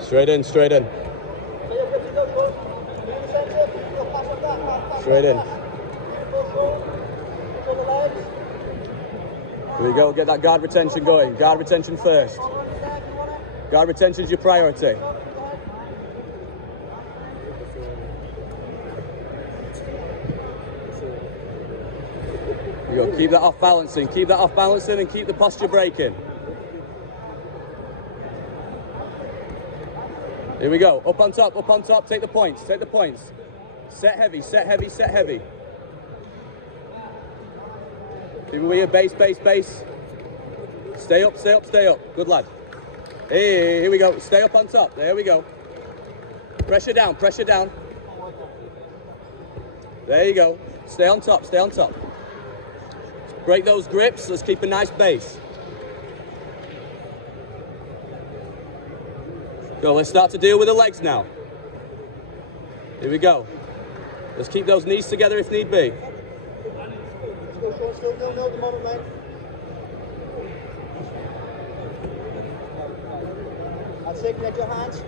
Straight in, straight in. Straight in. Here we go, get that guard retention going. Guard retention first. Guard retention is your priority. Here you go, keep that off balancing, keep that off balancing and keep the posture breaking. Here we go, up on top, take the points, take the points. Set heavy, set heavy, set heavy. Keep away your base, base, base. Stay up, stay up, stay up. Good lad. Hey, here we go. Stay up on top. There we go. Pressure down, pressure down. There you go. Stay on top, stay on top. Break those grips. Let's keep a nice base. Go, let's start to deal with the legs now. Here we go. Let's keep those knees together if need be. Still nil at the moment, mate. That's it, connect your hands.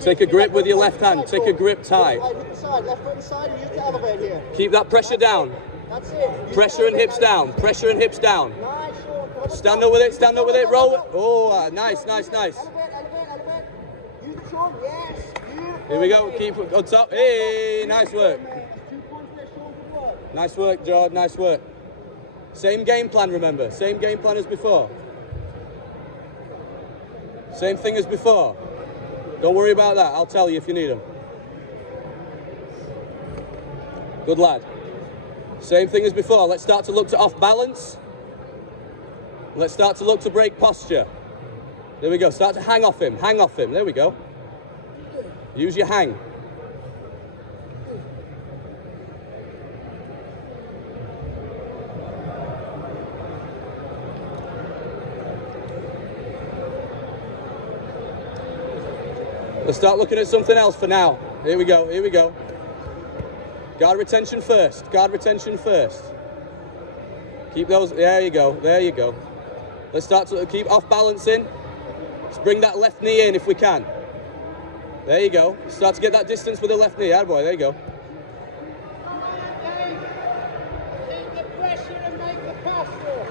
Take a grip with your left hand. Take a grip tight. Hit the side, left foot inside, and use to elevate here. Keep that pressure down. That's it. Pressure and hips down. Pressure and hips down. Nice, Sean. Stand up with it, stand up with it. Roll it. Oh, nice, nice, nice. Elevate, elevate, elevate. Use the Sean. Yes. Beautiful. Here we go. Keep it on top. Hey, nice work. 2 points there, Sean. Good work. Nice work, George. Nice work. Same game plan, remember. Same game plan as before. Same thing as before. Don't worry about that. I'll tell you if you need them. Good lad. Same thing as before. Let's start to look to off balance. Let's start to look to break posture. There we go. Start to hang off him. Hang off him. There we go. Use your hang. Let's start looking at something else for now. Here we go, here we go. Guard retention first, guard retention first. Keep those, there you go, there you go. Let's start to keep off balancing. Let's bring that left knee in if we can. There you go. Start to get that distance with the left knee. Attaboy, there you go. Keep the pressure and make the posture.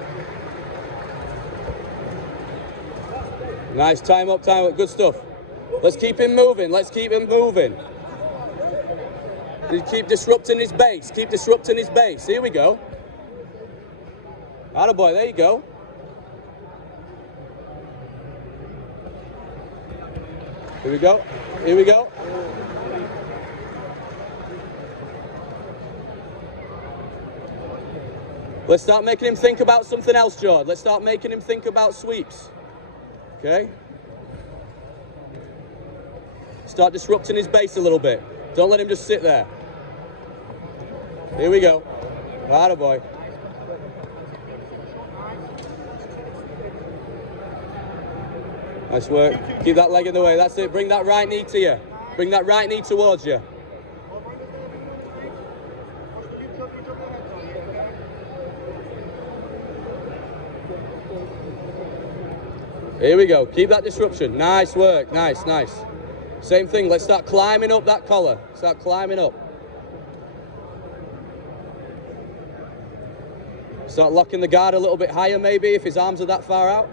Nice, time up, good stuff. Let's keep him moving, let's keep him moving. Keep disrupting his base, keep disrupting his base. Here we go. Attaboy, there you go. Here we go, here we go. Let's start making him think about something else, George. Let's start making him think about sweeps. Okay? Start disrupting his base a little bit. Don't let him just sit there. Here we go. Attaboy. Nice work. Keep that leg in the way. That's it. Bring that right knee to you. Bring that right knee towards you. Here we go. Keep that disruption. Nice work. Nice, nice. Same thing. Let's start climbing up that collar. Start climbing up. Start locking the guard a little bit higher maybe if his arms are that far out.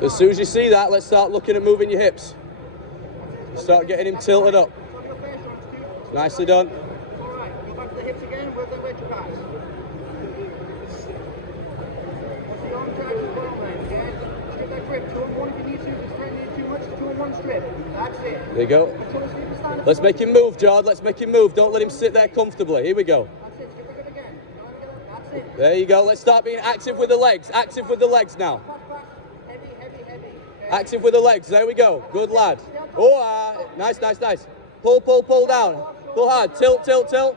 As soon as you see that, let's start looking at moving your hips. Start getting him tilted up. Nicely done. Alright, go back to the hips again, work that way to pass. What's the arm drag as well, man, okay? Strip that grip, 2 on 1 if you need to, if you straighten it too much, 2 on 1 strip. That's it. There you go. Let's make him move, George, let's make him move. Don't let him sit there comfortably. Here we go. That's it, strip the grip again. That's it. There you go. Let's start being active with the legs. Active with the legs now. Heavy, heavy, heavy. Okay. Active with the legs. There we go. Good lad. Oh, nice, nice, nice. Pull, pull, pull down. Pull hard. Tilt, tilt, tilt.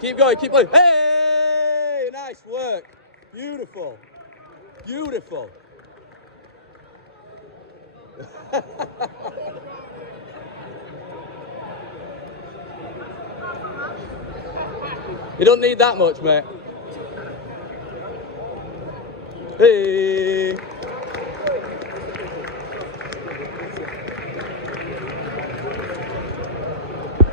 Keep going, keep going. Hey! Nice work. Beautiful. Beautiful. You don't need that much, mate. Hey.